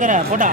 பார்க்குற போட்டா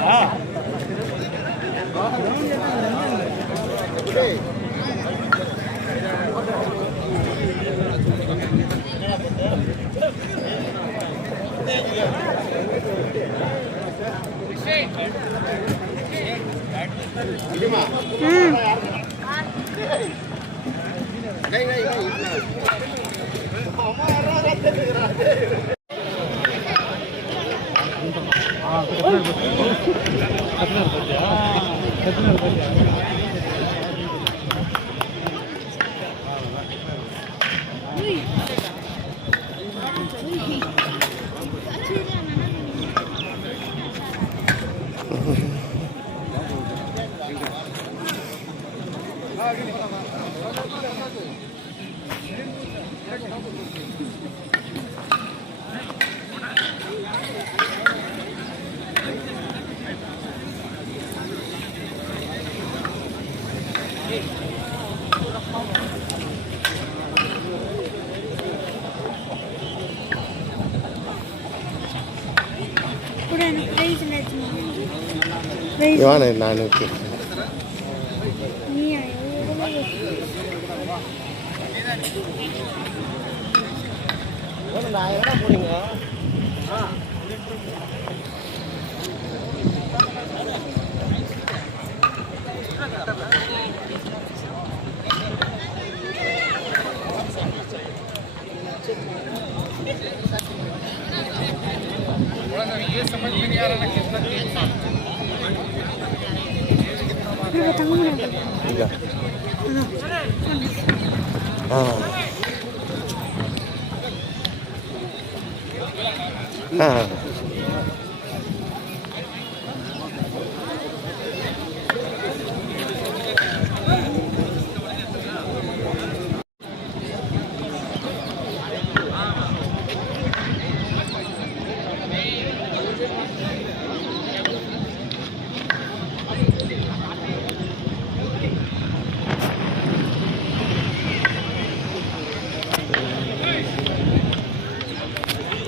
நான் போனீங்க ये समझ में नहीं आ रहा ना कितना तेज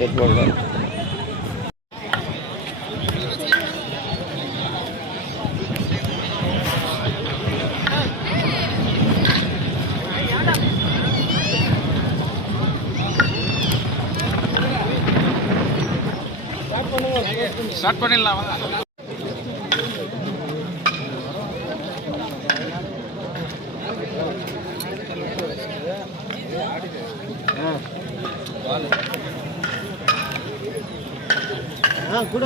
एक बोल रहा ஸ்டார்ட் பண்ணிடலாம் கூட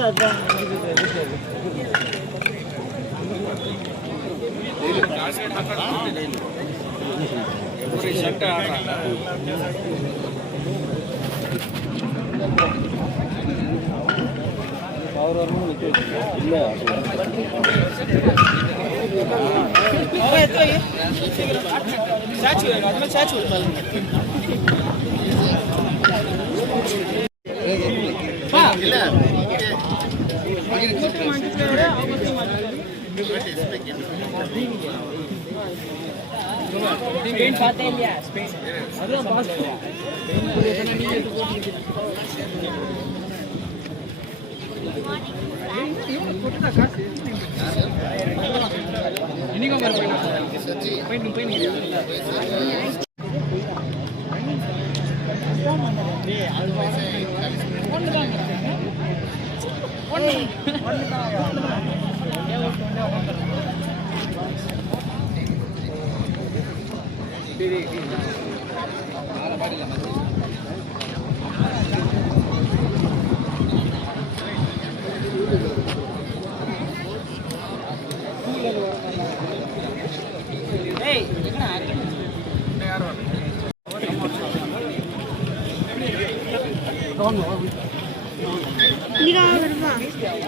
ஸ்பெயின் பார்த்தே இல்லையா ஸ்பெயின் அதுதான் பாஸ்போர்ட் இன்னைக்கு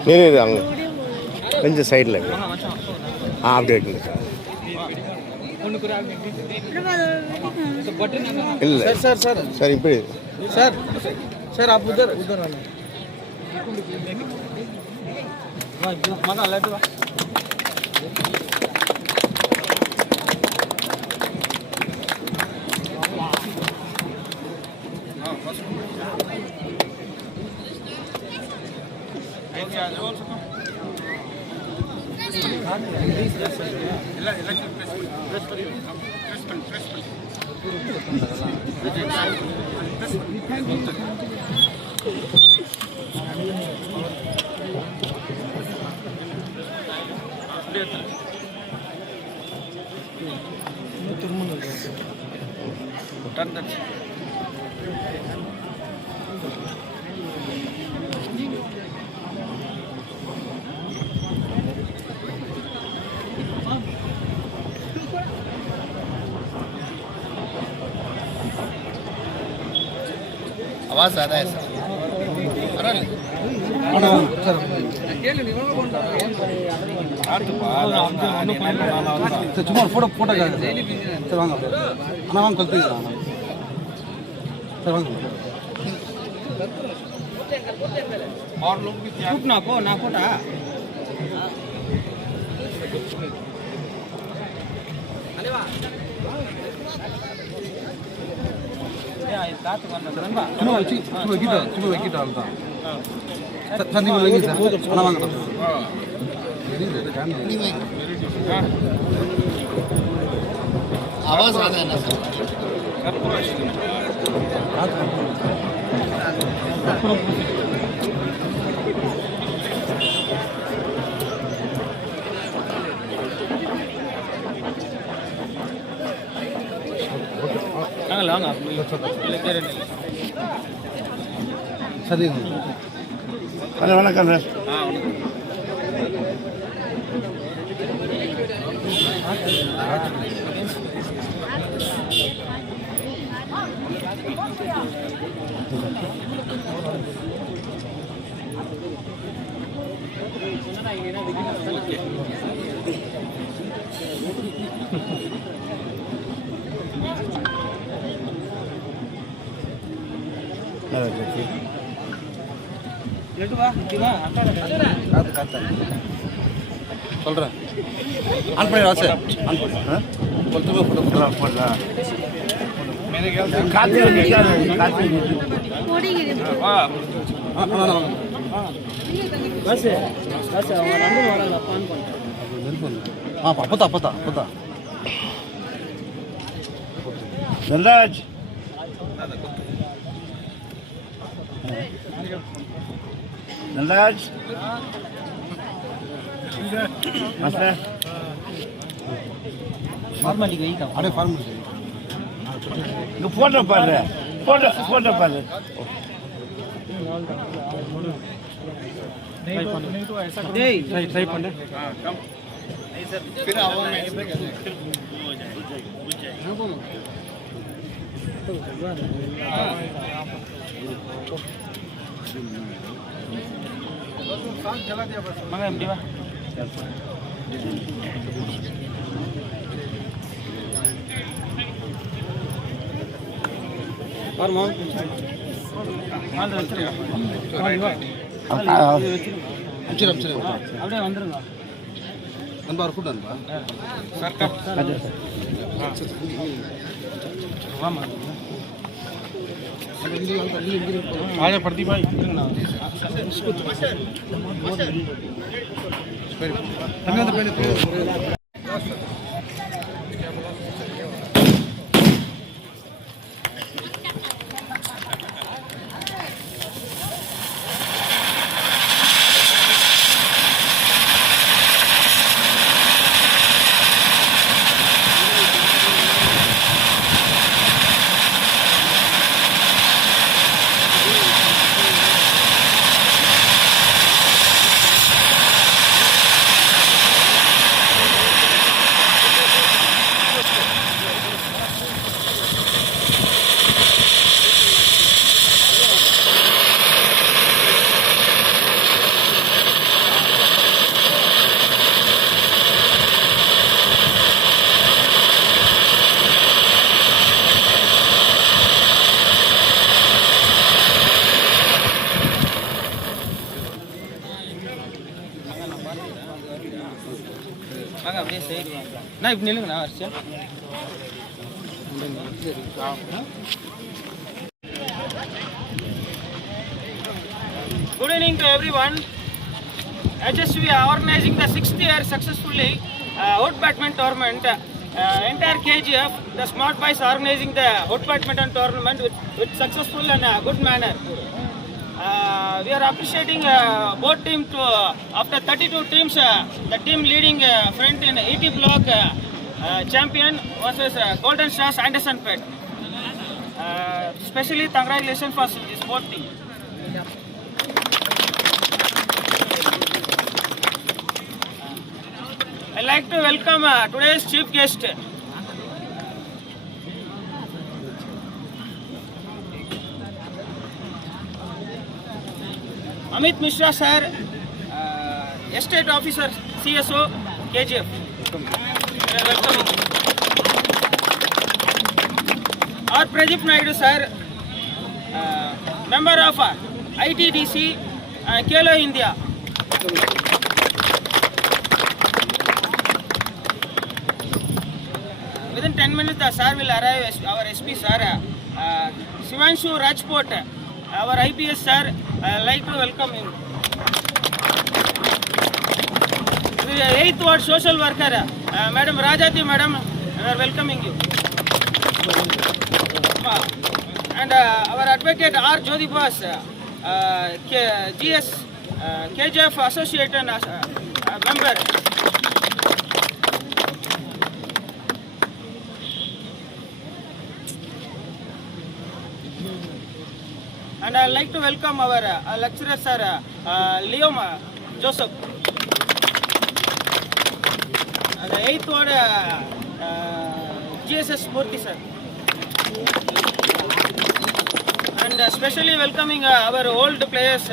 नहीं அங்கே கொஞ்சம் சைடில் அப்படியே இருக்குங்க சார் இல்லை सर सर சார் இப்படி सर सर आप उधर उधर आना मजा लेट हुआ आवाज ज़्यादा है सर சும்மா ஃபோட்டோ சரி வாங்க அண்ணா வாங்க கொளுத்துங்களா சரி வாங்க और लोग भी ना को ना फोटा अरे वाह சும்மா வைக்கிட்டா தான் சார் நீங்கள் வைங்க சார் அண்ணா வாங்க आवाज ज़्यादा है ना सर சரி ஹலோ வணக்கம் சார் சொல்கிறேன் ஆன் பண்ணி சார் ஆன் பண்ணி ஃபோட்டோ போடலாம் அப்பத்தா धनराज धनराज ஃபார்மாலிட்டி கை தான் அடே ஃபார்மாலிட்டி இங்க போட்டோ பாரு போட்டோ பாரு ட்ரை பண்ணு फिर हवा में चला दिया बस मंगा एमडी बा और मां माल வச்சிருங்க அப்படியே வந்துருங்க அன்பா ஃபுட் அன்பா சர்க்கா வாமா आजा प्रदीप भाई इसको पहले ना इप निलंग ना अच्छा good evening to everyone HSV organizing the 6th year successfully Hood Badminton tournament. Entire KGF, the Smart Boys organizing the Hood Badminton tournament with successful and good manner. We are appreciating both teams to after 32 teams, the team leading front in ET block champion versus Golden Stars Anderson Pet. Especially congratulations for this both team. I'd like to welcome today's chief guest. Amit Mishra sir, Estate Officer, CSO, KGF. Welcome. Or Pradeep Naidu sir, member of ITDC, Kelo India. Within 10 minutes, the sir will arrive. Our SP sir, Shivanshu Rajput, our IPS sir. I'd like to welcome him. The 8th ward social worker, Madam Rajati Madam, we are welcoming you. And our advocate R. Jyoti Bas, GS, KGF Associate member. And I'd like to welcome our lecturer sir, Leo Joseph. And the 8th ward, GSS Murthy sir. And especially welcoming our old players,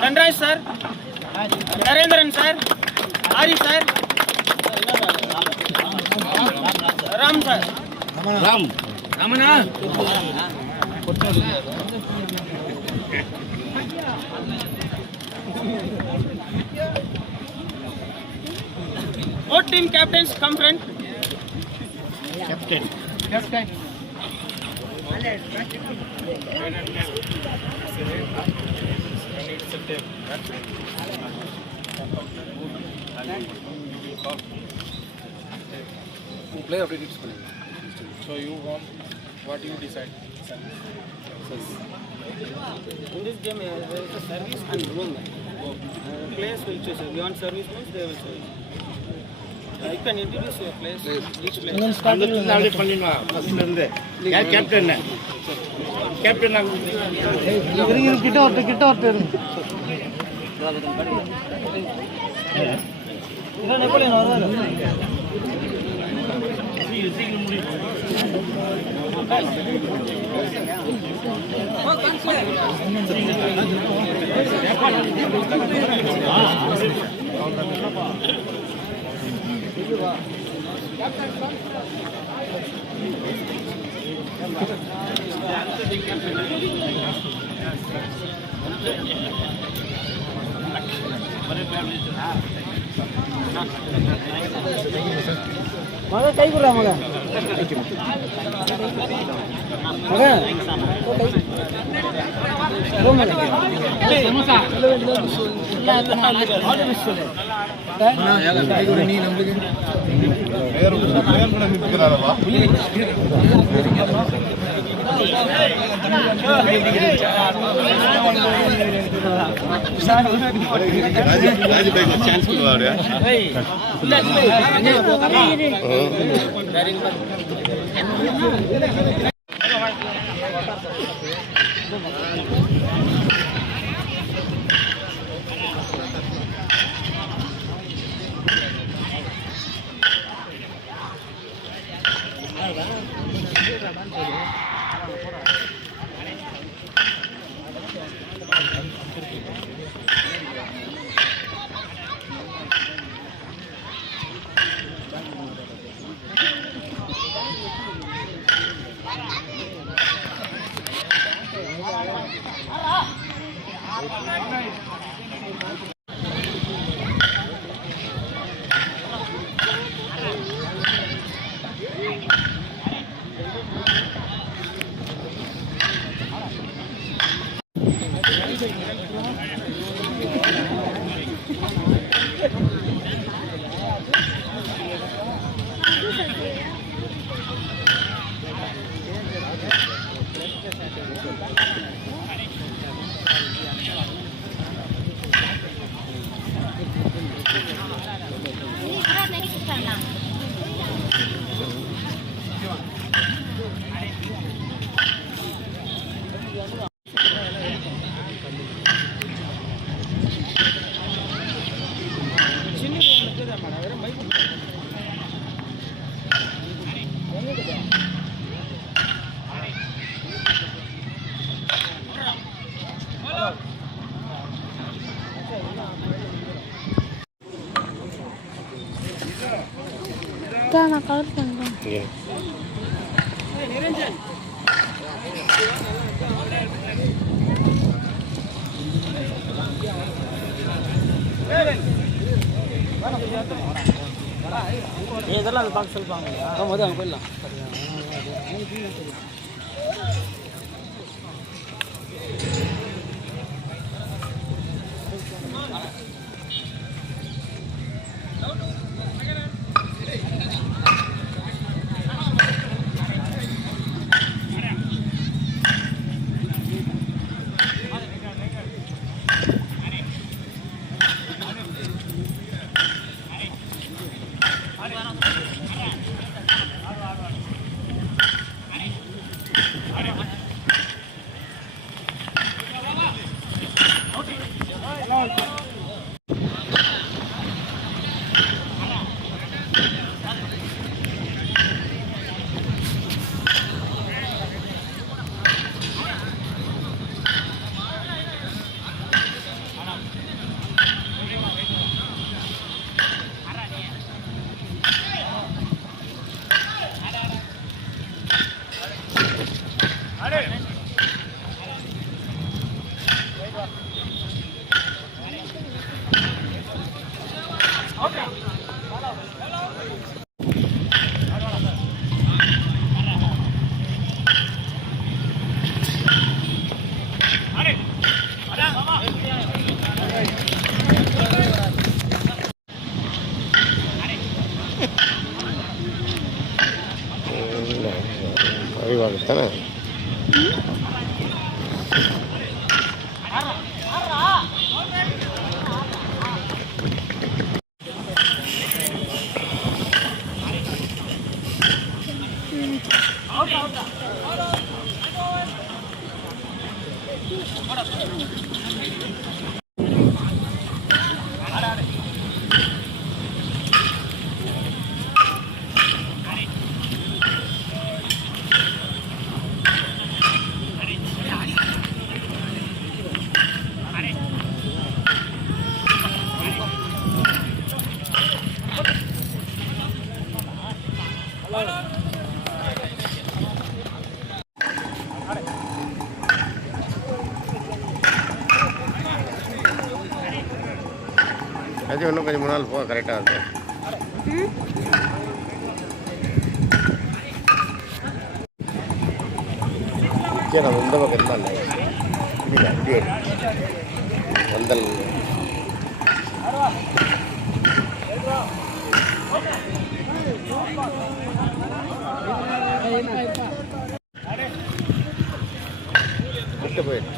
Dhanraj sir, Narendran sir, Ari sir, Ram sir. Ramana. Both team captains come front. Captain. Play after it's playing. So you want what you decide? In this game, there is a service and room. Players will choose. If you want service means they will choose. You can introduce your players, each player. அப்படியே பண்ணிடுவான் ஃபர்ஸ்ட்ல இருந்து யார் captain captain கிட்ட ஒருத்தர் Napoleon வருவாரு மக கை குடுறா மக நீ நம்மளுக்கு ಚಾನ್ಸ್ ಕೊಡುವ நான் கவர் பண்ணுறேன். இதெல்லாம் அது பார்க்க சொல்லுவாங்க. ஆமாம், அது அங்கே போயிடலாம். அறிவாகத்தானே அது இன்னும் கொஞ்சம் 3 நாள் போக கரெக்டாக இருக்கும். நம்ம இந்த பக்கம் தான் இல்லை அப்படியே வந்தல் விட்டு போயிடு.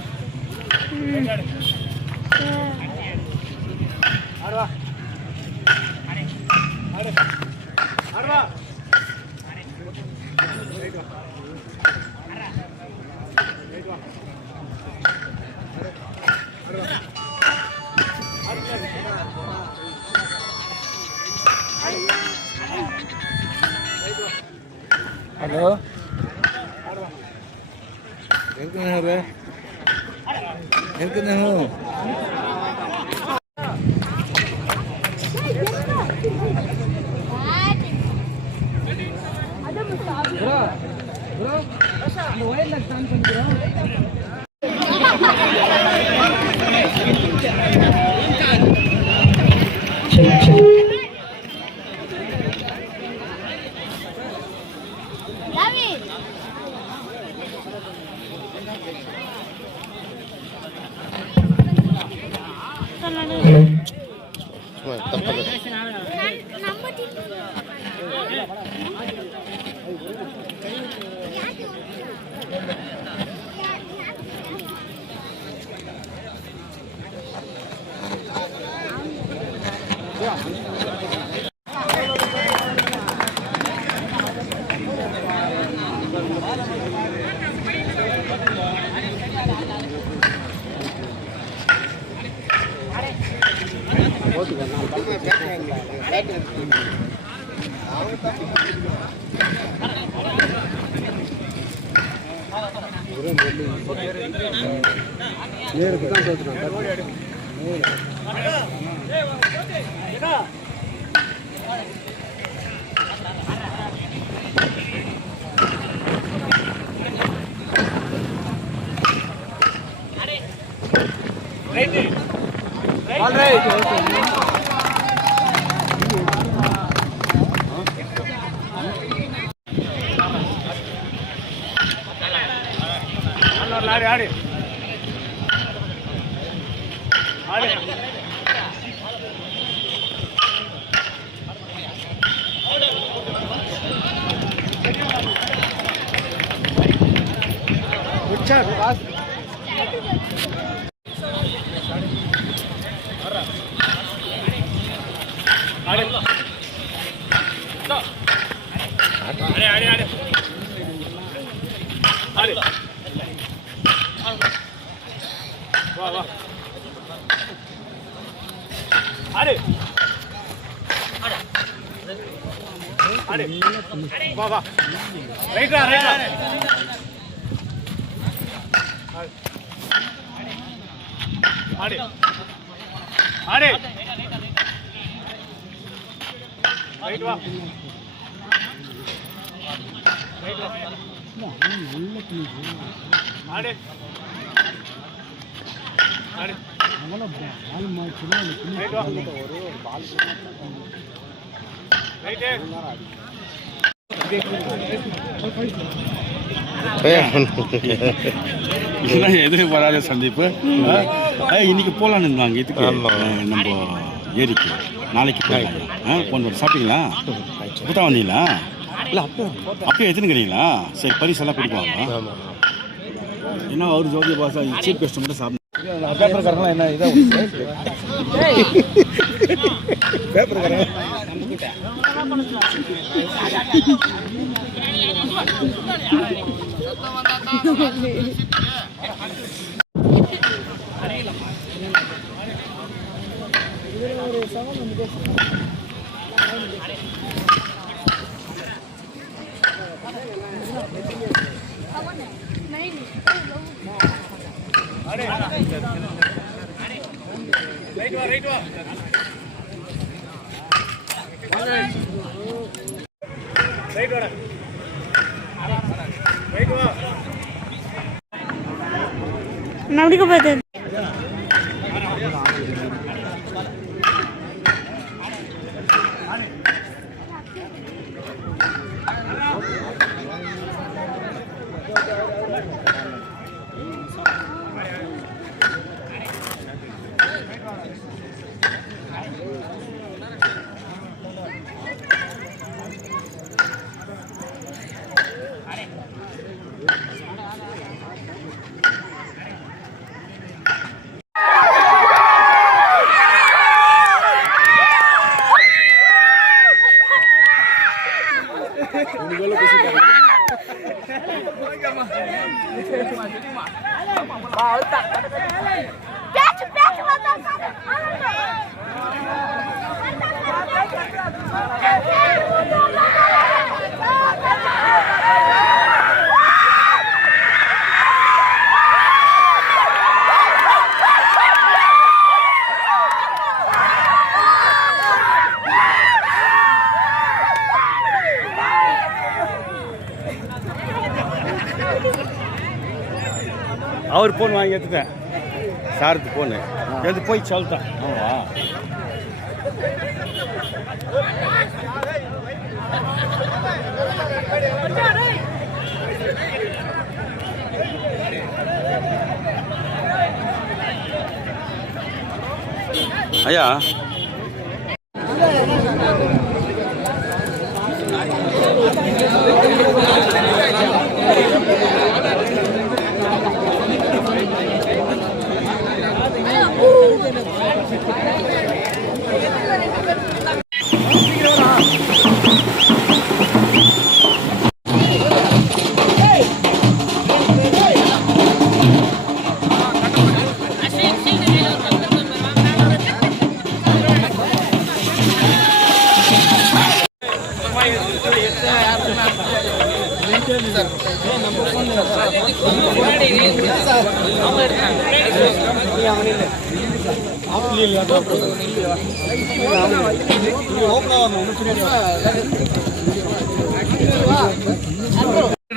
ஹலோ, எங்கே இதெல்லாம் எதிர்பாராத சந்திப்பு. இன்னைக்கு போகலான்னு இருந்தாங்க இதுக்கு நம்ம ஏரிக்கு. நாளைக்கு போகலாம். போன சாப்பிட்டீங்களா? புத்தா வந்தீங்களா? இல்லை அப்பயே எடுத்துனுக்கிறீங்களா? சரி, பரிசெல்லாம் கொடுப்பாங்க. ஏன்னா அவர் ஜோதி பாசா சீப் கெஸ்ட் மட்டும் சாப்பிட பேப்பர்காரங்களாம் என்ன இதாக பேப்பர்காரங்க नवड़ी को बता அவர் ஃபோன் வாங்கி எடுத்துட்டேன். சாருக்கு ஃபோனு எடுத்து போய் சொல்லிட்டேன். ஆமாவா? ஐயா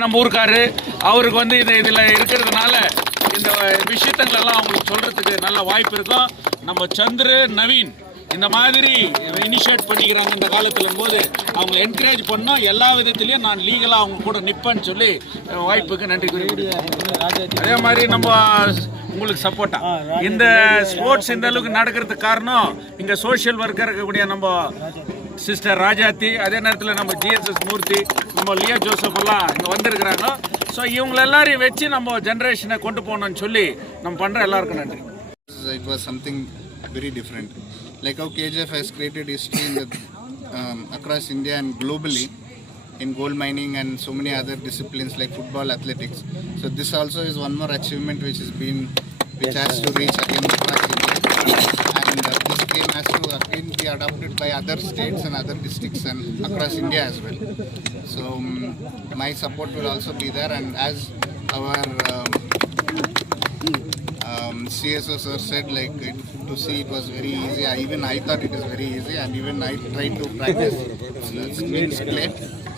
நம்ம ஊருக்காரு அவருக்கு வந்து இதில் இருக்கிறதுனால இந்த விஷயத்தங்களெல்லாம் அவங்களுக்கு சொல்கிறதுக்கு நல்ல வாய்ப்பு இருக்கும். நம்ம சந்திர நவீன் இந்த மாதிரி இனிஷியேட் பண்ணிக்கிறாங்க இந்த காலத்தில் போது அவங்க என்கரேஜ் பண்ணோம். எல்லா விதத்துலேயும் நான் லீகலாக அவங்க கூட நிற்பேன்னு சொல்லி வாய்ப்புக்கு நன்றி கூறிக்கிறேன். அதே மாதிரி நம்ம உங்களுக்கு சப்போர்ட்டாக இந்த ஸ்போர்ட்ஸ் இந்த அளவுக்கு நடக்கிறதுக்கு காரணம் இங்கே சோஷியல் ஒர்க்கர் இருக்கக்கூடிய நம்ம சிஸ்டர் ராஜாத்தி, அதே நேரத்தில் நம்ம ஜிஎஸ்எஸ் மூர்த்தி, நம்ம லியா ஜோசப் எல்லாம் இங்கே வந்திருக்கிறாங்க. ஸோ இவங்க எல்லாரையும் வச்சு நம்ம ஜென்ரேஷனை கொண்டு போகணும்னு சொல்லி நம்ம பண்ணுற எல்லாருக்கும் நன்றி. It was something very different. Like how KGF has created history in the, across India and globally in gold mining and so many other disciplines like football, athletics. So this also is one more achievement which has to reach again across India. And this game has to again be adopted by other states and other districts and across India as well. So my support will also be there, and as our CSO sir said, like to see it was very easy. Even I thought it is very easy, and even I tried to practice screen play.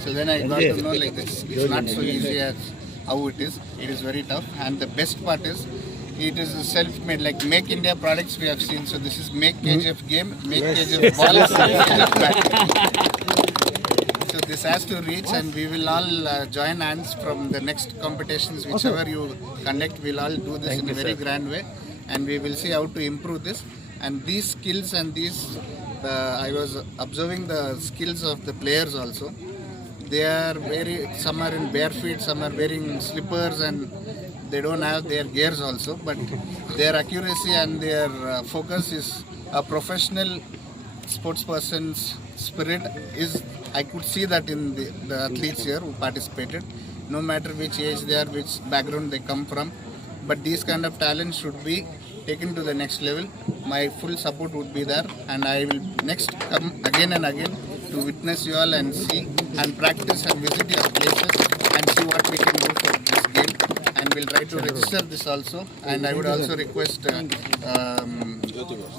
So then I got to know like it's not so easy as how it is. It is very tough, and the best part is it is self-made. Like Make India products we have seen. So this is Make KGF game, Make KGF ball, KGF bat. So this has to reach, and we will all join hands from the next competitions, whichever you conduct. We'll all do this in a very grand way, and we will see how to improve this. And these skills and these, I was observing the skills of the players also. They are some are in bare feet, some are wearing slippers, and they don't have their gears also. But their accuracy and their focus is a professional sports person's spirit is. I could see that in the athletes here who participated, no matter which age they are, which background they come from. But these kind of talents should be taken to the next level. My full support would be there, and I will next come again and again to witness you all and see and practice and visit your places and see what we can do for this game. And we'll try to register this also. And I would also request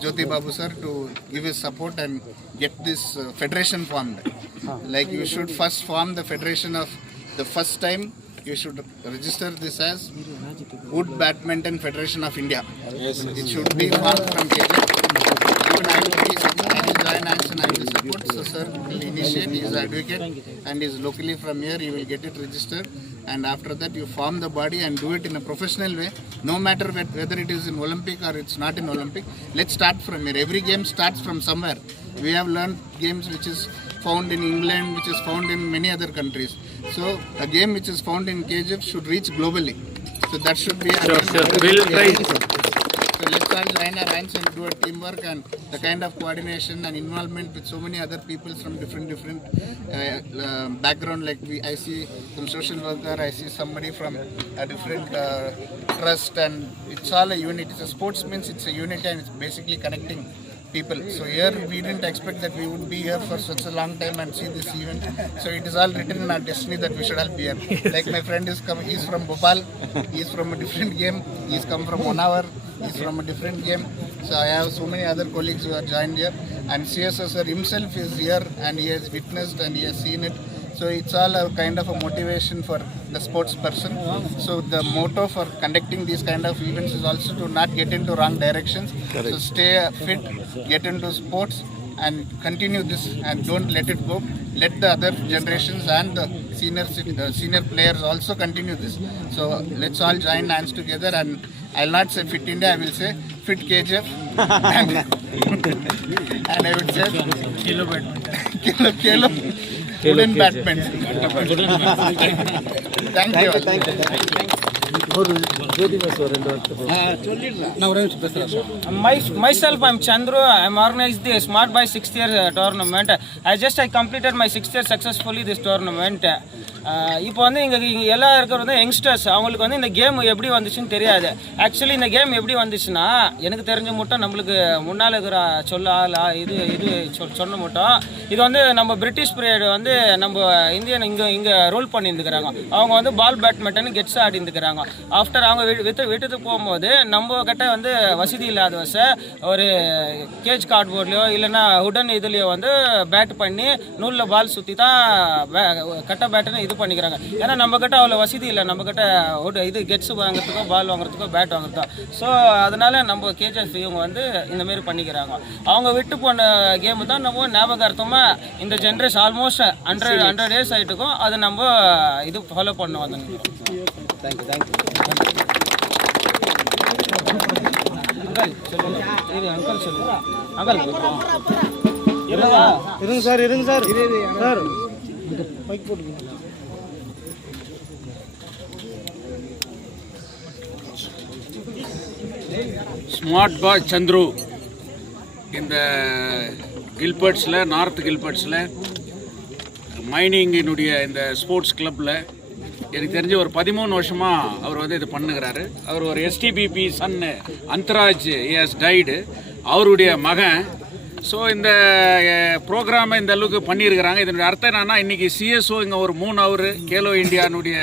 Jyoti Babu sir to give his support and get this federation formed. Like you should first form the federation of the first time. You should register this as Wood Badminton Federation of India. Yes. It should be formed from KGF. Even I will join hands and I will support. So sir will initiate. He is an advocate and is locally from here. He will get it registered. And after that you form the body and do it in a professional way. No matter whether it is in Olympic or it's not in Olympic. Let's start from here. Every game starts from somewhere. We have learned games which is found in England, which is found in many other countries. So a game which is found in KGF should reach globally. So that should be we'll try. So let's all join our hands and do a teamwork, and the kind of coordination and involvement with so many other people from different background. Like I see some social worker, I see somebody from a different trust, and it's all a unit. It's a sports means it's a unity, and it's basically connecting people. So here we didn't expect that we would be here for such a long time and see this event. So it is all written in our destiny that we should all be here. Like my friend is coming, he's from Bhopal, he's from a different game, he's come from 1 hour, he's from a different game. So I have so many other colleagues who are joined here, and CSO sir himself is here and he has witnessed and he has seen it. So it's all a kind of a motivation for the sports person. So the motto for conducting these kind of events is also to not get into wrong directions. Correct. So stay fit, get into sports and continue this, and don't let it go. Let the other generations and the senior players also continue this. So let's all join hands together, and I'll not say Fit India, I will say Fit KGF. and I would say Kilo Wooden Badminton. Thank you. Myself, I'm Chandru. I'm organized the Smart by 6th year tournament. I completed my 6th year successfully this tournament. இப்போ வந்து இங்கே எல்லாம் இருக்கிற வந்து youngsters, அவங்களுக்கு வந்து இந்த game எப்படி வந்துச்சுன்னு தெரியாது. ஆக்சுவலி இந்த கேம் எப்படி வந்துச்சுன்னா, எனக்கு தெரிஞ்ச மட்டும் நம்மளுக்கு முன்னால் இருக்கிற சொன்ன மட்டும் இது வந்து நம்ம பிரிட்டிஷ் பீரியட் வந்து நம்ம இந்தியன் இங்கே ரூல் பண்ணியிருந்துக்கிறாங்க. அவங்க வந்து பால் பேட்மிண்டன் கெட்ஸ் ஆடி இருந்துக்கிறாங்க. ஆஃப்டர் அவங்க விட்டுட்டு போகும்போது நம்ம கிட்ட வந்து வசதி இல்லாத வச ஒரு கேஜ் கார்ட்போர்ட்லையோ இல்லைன்னா உடன் இதுலேயோ வந்து பேட் பண்ணி நூலில் பால் சுற்றி தான் கட்ட பேட்டுன்னு இது பண்ணிக்கிறாங்க. ஏன்னா நம்ம கிட்ட அவ்வளோ வசதி இல்லை, நம்ம கிட்ட இது கெட்ஸ் வாங்குறதுக்கோ பால் வாங்குறதுக்கோ பேட் வாங்குறதோ. ஸோ அதனால நம்ம கேஜிஎஃப் இவங்க வந்து இந்தமாரி பண்ணிக்கிறாங்க. அவங்க விட்டு போன கேமு தான் நம்ம ஞாபகார்த்தமாக இந்த ஜென்ரேஷன் ஆல்மோஸ்ட் 100 days ஆகிட்டுக்கும் அது நம்ம இது ஃபாலோ பண்ண வந்துங்க. Thank you thank you. அங்கிள் சொல்லுங்க அங்கிள் இருங்க சார் சார் மைக் போட்டுக்கோங்க. ஸ்மார்ட் பாய் சந்துரு இந்த கில்பர்ட்ஸில் நார்த் கில்பர்ட்ஸில் மைனிங்கினுடைய இந்த ஸ்போர்ட்ஸ் கிளப்பில் எனக்கு தெரிஞ்ச ஒரு 13 வருஷமாக அவர் வந்து இது பண்ணுகிறாரு. அவர் ஒரு எஸ்டிபிபி சன் அந்தராஜ் ஹஸ் டைடு, அவருடைய மகன். ஸோ இந்த ப்ரோக்ராமை இந்த அளவுக்கு பண்ணியிருக்கிறாங்க. இதனுடைய அர்த்தம் என்னன்னா, இன்றைக்கி சிஎஸ்ஓ இங்கே ஒரு 3 ஹவர், கேலோ இந்தியானுடைய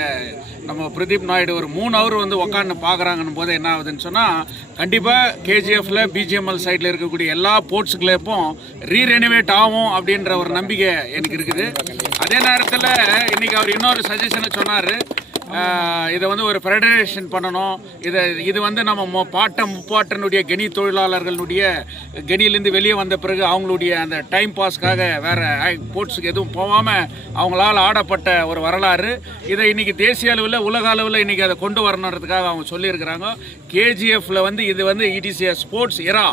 நம்ம பிரதீப் நாயுடு ஒரு 3 ஹவர் வந்து உக்காந்து பார்க்குறாங்கன்னு போது என்ன ஆகுதுன்னு சொன்னால், கண்டிப்பாக கேஜிஎஃப்பில் பிஜிஎம்எல் சைடில் இருக்கக்கூடிய எல்லா ஸ்போர்ட்ஸ் கிளப்பும் ரீரெனிவேட் ஆகும் அப்படின்ற ஒரு நம்பிக்கை எனக்கு இருக்குது. அதே நேரத்தில் இன்றைக்கி அவர் இன்னொரு சஜஷனை சொன்னார், இதை வந்து ஒரு ஃபெடரேஷன் பண்ணணும். இது வந்து நம்ம முப்பாட்டனுடைய கெனி தொழிலாளர்களுடைய கெனியிலேருந்து வெளியே வந்த பிறகு அவங்களுடைய அந்த டைம் பாஸ்க்காக வேறு ஸ்போர்ட்ஸுக்கு எதுவும் போகாமல் அவங்களால் ஆடப்பட்ட ஒரு வரலாறு. இதை இன்றைக்கி தேசிய அளவில் உலக அளவில் இன்றைக்கி அதை கொண்டு வரணுன்றதுக்காக அவங்க சொல்லியிருக்கிறாங்க. கேஜிஎஃப்பில் வந்து இது வந்து இட் இஸ் ஏ ஸ்போர்ட்ஸ் எரா.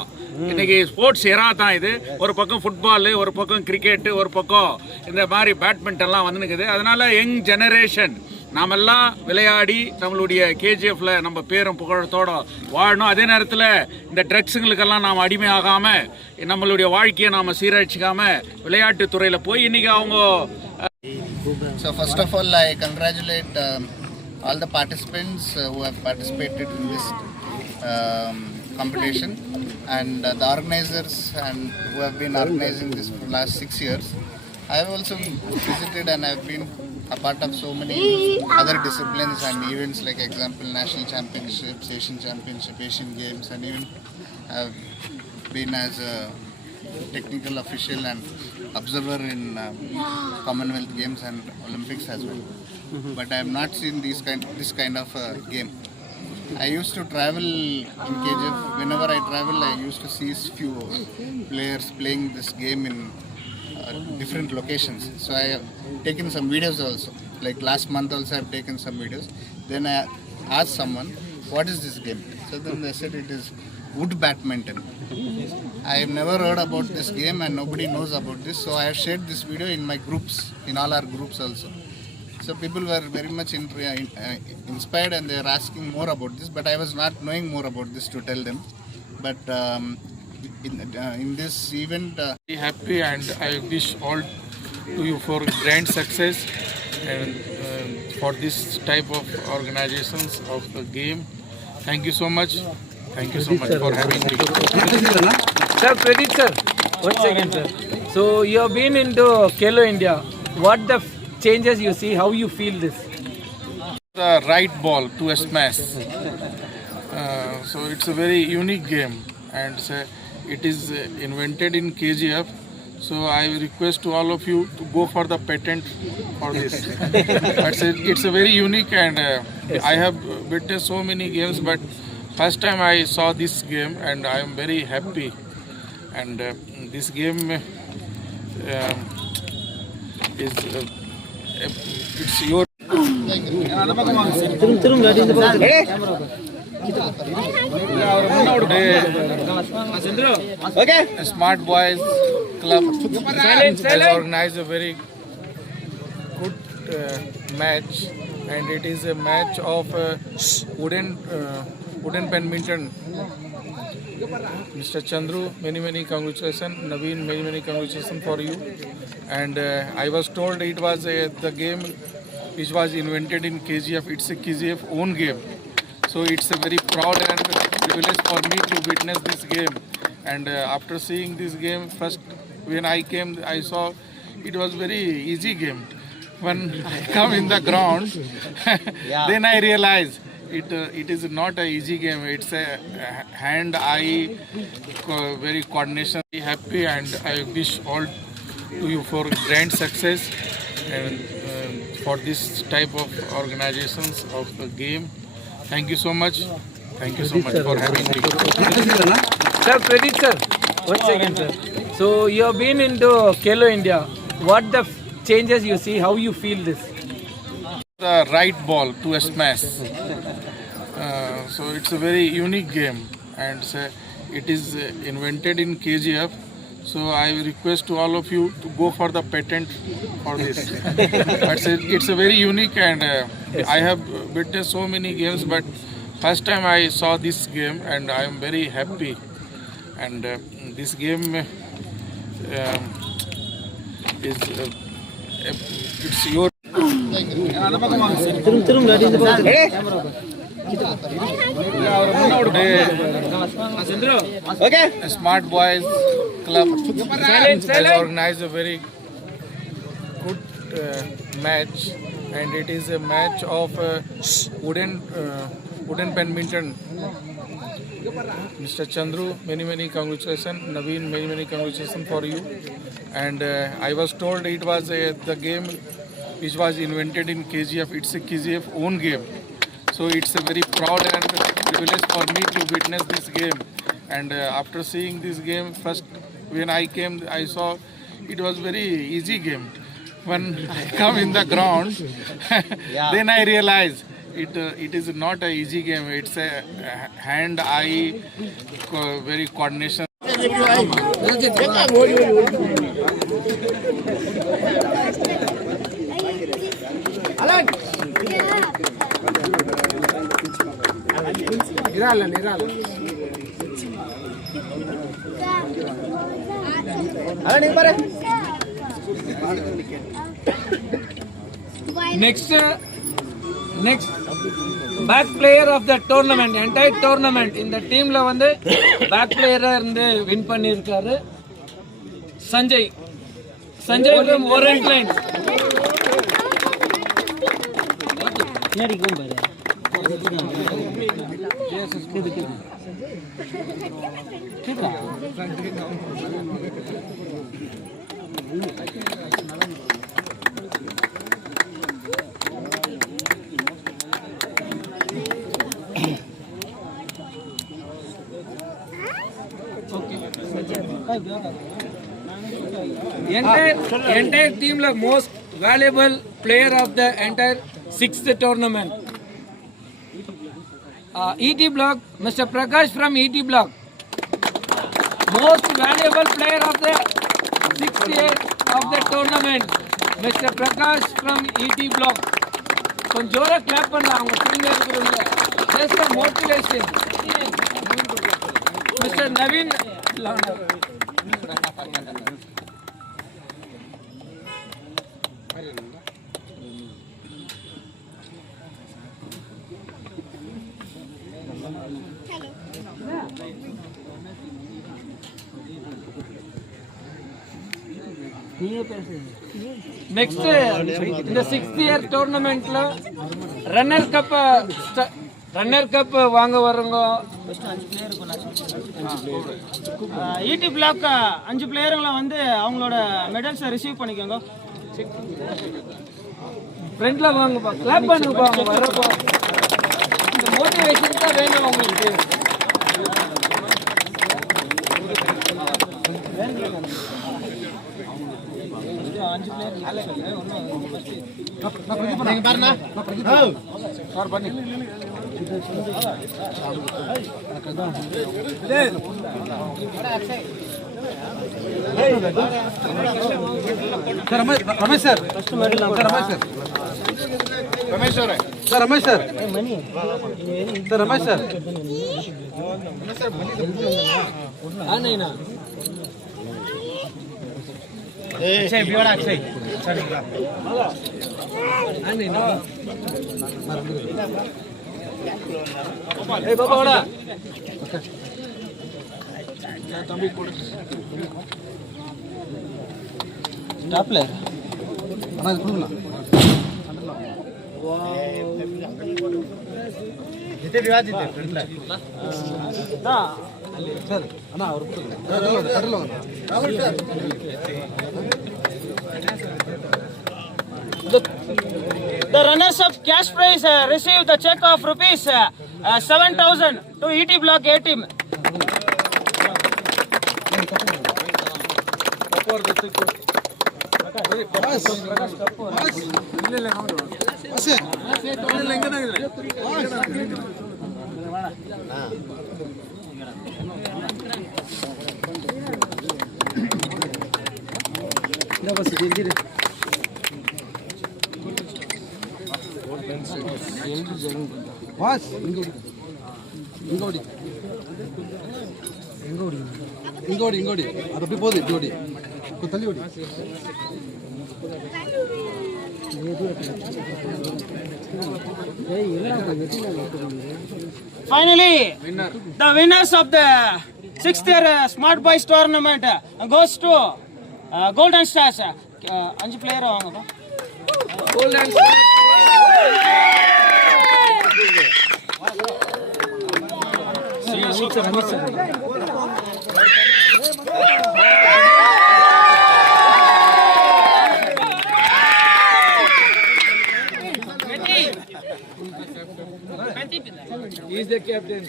இன்னைக்கு ஸ்போர்ட்ஸ் எரா தான் இது. ஒரு பக்கம் ஃபுட்பாலு, ஒரு பக்கம் கிரிக்கெட்டு, ஒரு பக்கம் இந்த மாதிரி பேட்மிண்டன்லாம் வந்துருக்குது. அதனால யங் ஜெனரேஷன் நாமெல்லாம் விளையாடி நம்மளுடைய கேஜிஎஃப்ல நம்ம பேரும் புகழத்தோடு வாழணும். அதே நேரத்தில் இந்த ட்ரக்ஸுங்களுக்கெல்லாம் நாம் அடிமையாகாமல் நம்மளுடைய வாழ்க்கையை நாம் சீரழிச்சிக்காமல் விளையாட்டுத்துறையில் போய் இன்றைக்கி அவங்க. So first of all, I congratulate all the participants who have participated in this competition and the organizers and who have been organizing this for the last 6 years. I have also visited and I have been a part of so many other disciplines and events, like example national championships, Asian championship, Asian games, and even have been as a technical official and observer in Commonwealth Games and Olympics as well. But I have not seen this kind of game. I used to travel in KGF. Whenever I travel, I used to see few players playing this game in different locations. So I have taken some videos also. Like last month also I have taken some videos. Then I asked someone, what is this game? So then they said it is wood badminton. I have never heard about this game and nobody knows about this. So I have shared this video in my groups, in all our groups also. So people were very much inspired and they were asking more about this. But I was not knowing more about this to tell them. But in this event, Happy, and I wish all to you for grand success and for this type of organizations of the game. Thank you so much. Thank you so much for having me. Sir, Pradeep sir, once again sir. So you have been into Kelo India. What the changes you see? How you feel this? The right ball to a smash. So it's a very unique game, and it is invented in KGF. So I request to all of you to go for the patent for this. It's a very unique, and I have witnessed so many games, but first time I saw this game and I am very happy. And this game is it's your. Smart Boys Club has organized a very good match, and it is a match of wooden badminton. Mr. Chandru, many congratulations. Naveen, many congratulations for you. And I was told it was the game which was invented in KGF. It's a KGF own game. So it's a very proud and privilege for me to witness this game. And after seeing this game, first when I came, I saw it was very easy game. When I come in the ground, then I realized it is not a easy game. It's a hand-eye very coordination. Very happy, and I wish all to you for grand success and for this type of organizations of the game. Thank you so much. Thank you so much for having me. Sir, Pradeep sir, 1 second sir. So you have been into Kelo India. What the changes you see? How you feel this? The right ball to a smash. So it's a very unique game, and it is invented in KGF. So I request to all of you to go for the patent for this. It's a very unique, and I have witnessed so many games, but first time I saw this game, and I am very happy. And this game is it's your. Today, Smart Boys Club has organized a very good match, and it is a match of wooden badminton. Mr. Chandru, many congratulations. Naveen, many congratulations for you. And I was told it was the game which was invented in KGF. It's a KGF own game. So it's a very proud and privilege for me to witness this game. And after seeing this game, first when I came, I saw it was very easy game. When I come in the ground, then I realized it is not an easy game. It's a hand-eye very coordination. Next back player of the tournament, entire tournament in the team la வந்து back player இருந்து win பண்ணிருக்காரு Sanjay from Orient Lines. Entire team la most valuable player of the entire 6th tournament. ET Block, Mr. Prakash from ET Block. Most valuable player of the 6th year of the tournament, Mr. Prakash from ET Block. கொஞ்சம் ஜோரா clap பண்ணலாம் அவங்க டீம்ல இருக்கிறவங்க. Just for motivation. Mr. Naveen Launder. Next, in the 6th year tournament, runner cup வாங்க வரங்க. ET Block 5 பிளேயருங்களை வந்து அவங்களோட மெடல்ஸை receive பண்ணிக்கோங்க. ஃப்ரெண்ட்ல வாங்கப்பா, கிளாப் பண்ணுப்பா அவங்க வரப்போ. இந்த மோட்டிவேஷன் தான் வேணும் உங்களுக்கு. रमेश सर சார் அண்ணா அவர் கடலில் வாங்க. The runners-up cash prize received the check of rupees 7,000 to ET Block A team. வாஸ் இங்கோடி இங்கோடி இங்கோடி இங்கோடி இங்கோடி அது அப்படி போகுது இப்படி ஓடி கொஞ்சம் தள்ளி ஓடி. Finally, the winners of the 6th year Smart Boys tournament goes to Golden Stars. 5 player வாங்கப்பா. Golden Stars. He is the captain.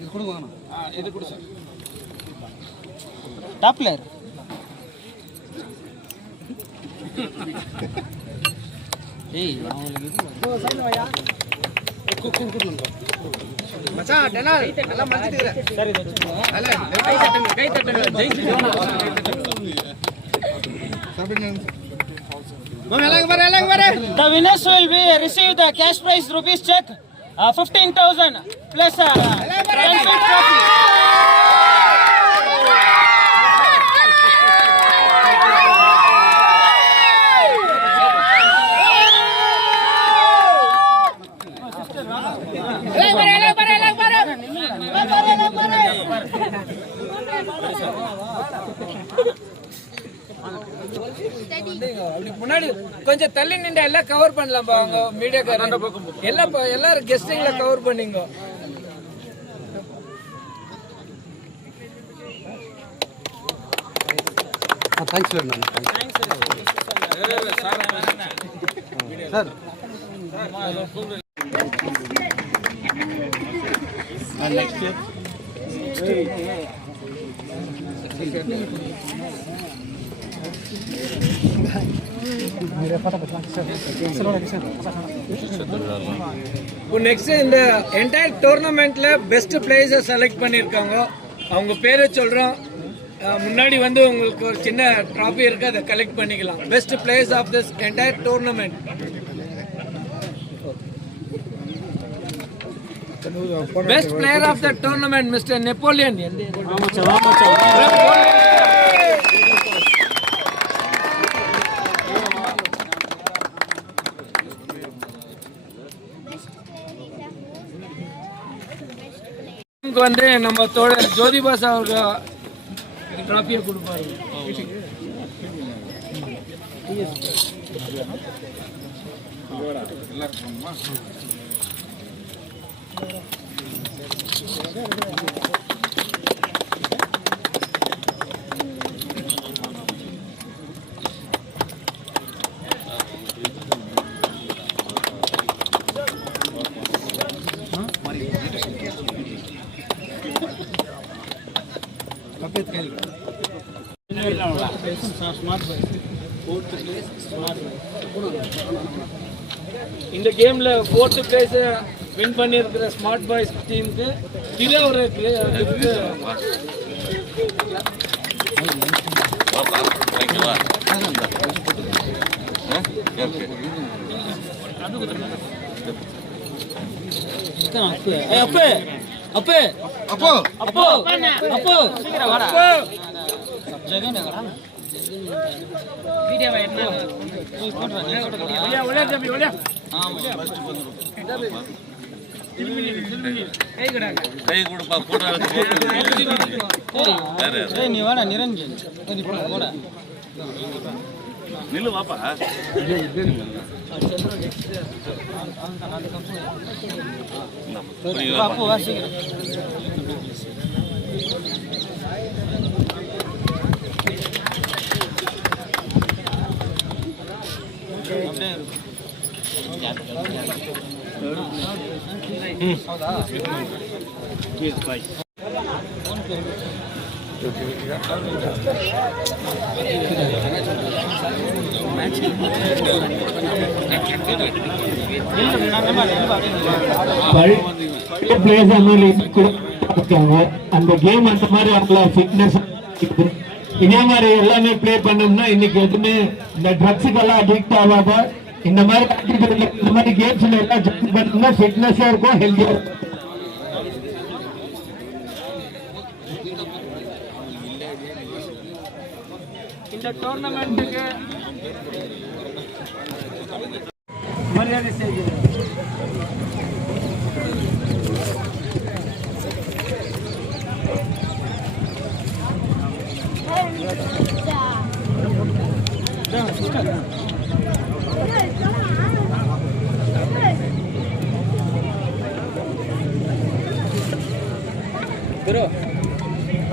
இது கொடுங்க. இது கொடு சார். Top player. ஏய் அவங்களுக்கு மச்சான் டெனால் நல்லா மஞ்சிட்டு சரி கை தட்டுங்க ஜெயிச்சிட்டோம். The winners will be receive the cash prize rupees check 15,000 plus friendship trophy. முன்னாடி கொஞ்சம் தள்ளி நின்று எல்லாம் கவர் பண்ணலாம். அவங்க மீடியாக்காரங்க எல்லாம் எல்லாரும் கெஸ்டிங்ல கவர் பண்ணீங்க. Thanks sir. Next year. Next இந்த என்டையர் டோர்னமெண்ட்ல பெஸ்ட் பிளேயர்ஸ் செலக்ட் பண்ணியிருக்காங்க. அவங்க பேரை சொல்றோம். முன்னாடி வந்து உங்களுக்கு ஒரு சின்ன ட்ராஃபி இருக்கு, அதை கலெக்ட் பண்ணிக்கலாம். Best players of this entire tournament. Best player of the tournament mister Napoleon. வந்து நம்ம தோழர் ஜோதிபாஸ் அவங்க ட்ராஃபியை கொடுப்பாரு. இந்த கேம்ல 4th பிளேஸ் வின் பண்ணியிருக்கிற ஸ்மார்ட் பாய்ஸ் டீமுக்கு இதே ஒரு அப்போ கை கொடுப்பா போட்டோ நீ வேணா நிரஞ்சன் போட நில்லு வாப்பா. அப்போ வாசிக்கிறேன். அந்த கேம் அந்த மாதிரி அவங்கள ஃபிட்னஸ் இதே மாதிரி எல்லாமே ப்ளே பண்ணோம்னா இன்னைக்கு எதுவுமே இந்த ட்ரக்ஸுக்கெல்லாம் அடிக்ட் ஆகாம இந்த மாதிரி ஆக்டிவிட்டி இந்த மாதிரி கேம்ஸ்ல எல்லாம் ஜாயின் பண்ணோம்னா ஃபிட்னஸா இருக்கும், ஹெல்த்தியா இருக்கும். இந்த டோர்னமெண்ட்டுக்கு மரியாதை செய்கிறேன்.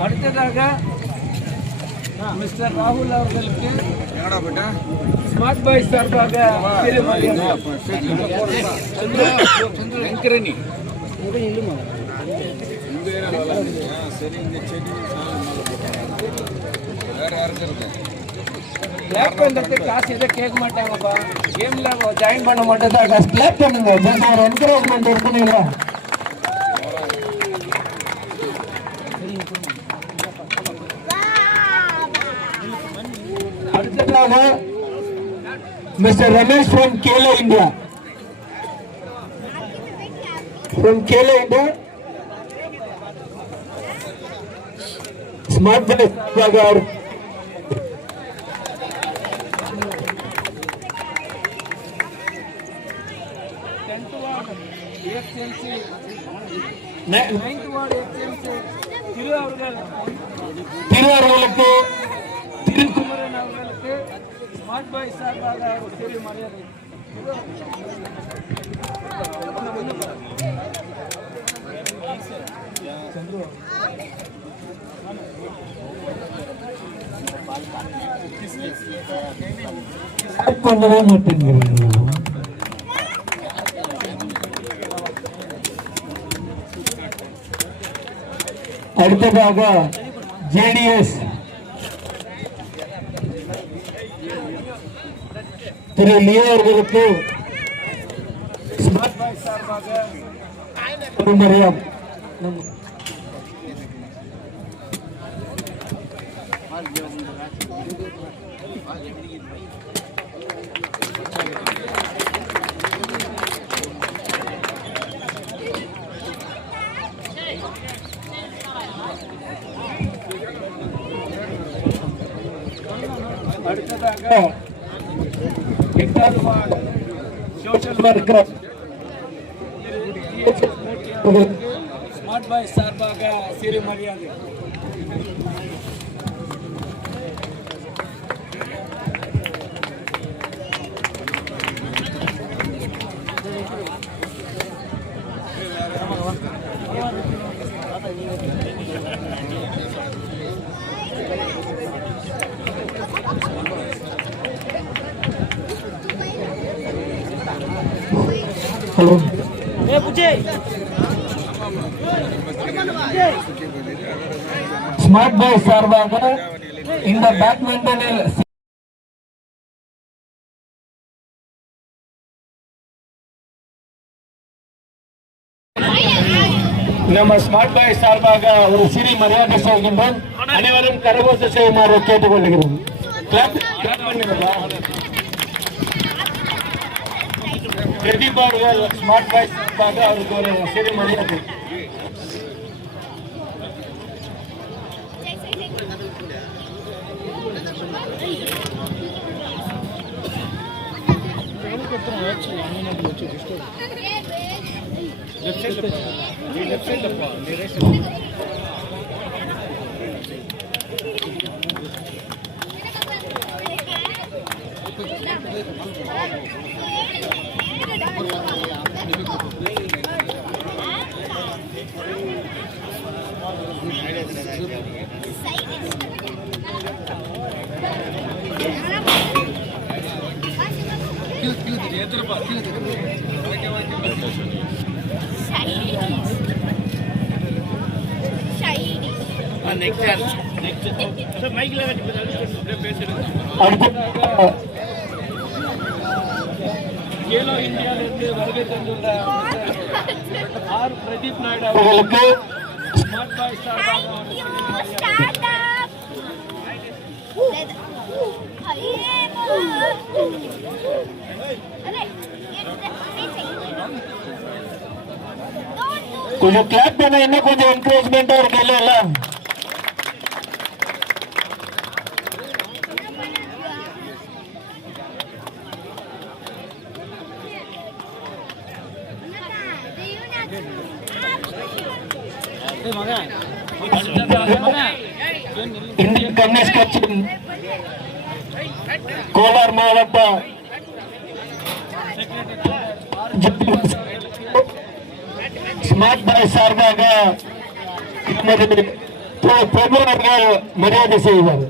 அடுத்ததாக மிஸ்டர் ராகுல் அவர்களுக்கு ஸ்மார்ட் பாய் சார்பாக கிளாப் பண்றதுக்கு காசு எதை கேட்க மாட்டாங்கப்பா. கேம்ல ஜாயின் பண்ண மட்டும் தான் காசு. கிளாப் பண்ணுங்க, ஒரு என்கரேஜ்மெண்ட் இருக்குன்னு. அடுத்ததாக mister Ramesh from Khelo India. Smart boy திருவாரூருக்கு திருக்குமரன் அவர்களுக்கு ஸ்மார்ட் பாய் சார்பாக ஒரு சிறிய மரியாதை. பண்ணவே மாட்டேங்கிறீங்க. அடுத்ததாக ஜேடிஎஸ் திரு லியோ அவர்களுக்கு ஸ்மார்ட் பாய் சார்பாக ஒரு மரியாதை. அடுத்ததாக சோஷியல் ஒர்க்கர் ஸ்மார்ட் பாய் சார்பாக சிறு மரியாதை. ஹலோ, ஸ்மார்ட் பாய் சார்பாக இந்த பேட்மிண்டனில் நம்ம ஸ்மார்ட் பாய் சார்பாக ஒரு சிறிய மரியாதை செய்கின்றோம். அனைவரும் கரகோஷ செய்யுமாறு கேட்டுக்கொள்கிறோம். பிரதீப் அவர்கள் ஸ்மார்ட் பாய் சார்பாக அவருக்கு ஒரு சிறிய மரியாதை. கேலோ இந்தியாவிலிருந்து வருகை தந்துள்ள ஆர் பிரதீப் நாயுடு அவர்களுக்கு ஸ்மார்ட் பாய் சார்பாக கொஞ்சம் கிளாப் பண்ண இன்னும் கொஞ்சம் என்கரேஜ்மெண்டா இருக்குல்ல எல்லாம். இந்தியன் கம்யூனிஸ்ட் கட்சியின் கோலார் மாவட்ட ஸ்மார்ட் பாய் சார்பாக பிரபு அவர்கள் மரியாதை செய்வார்.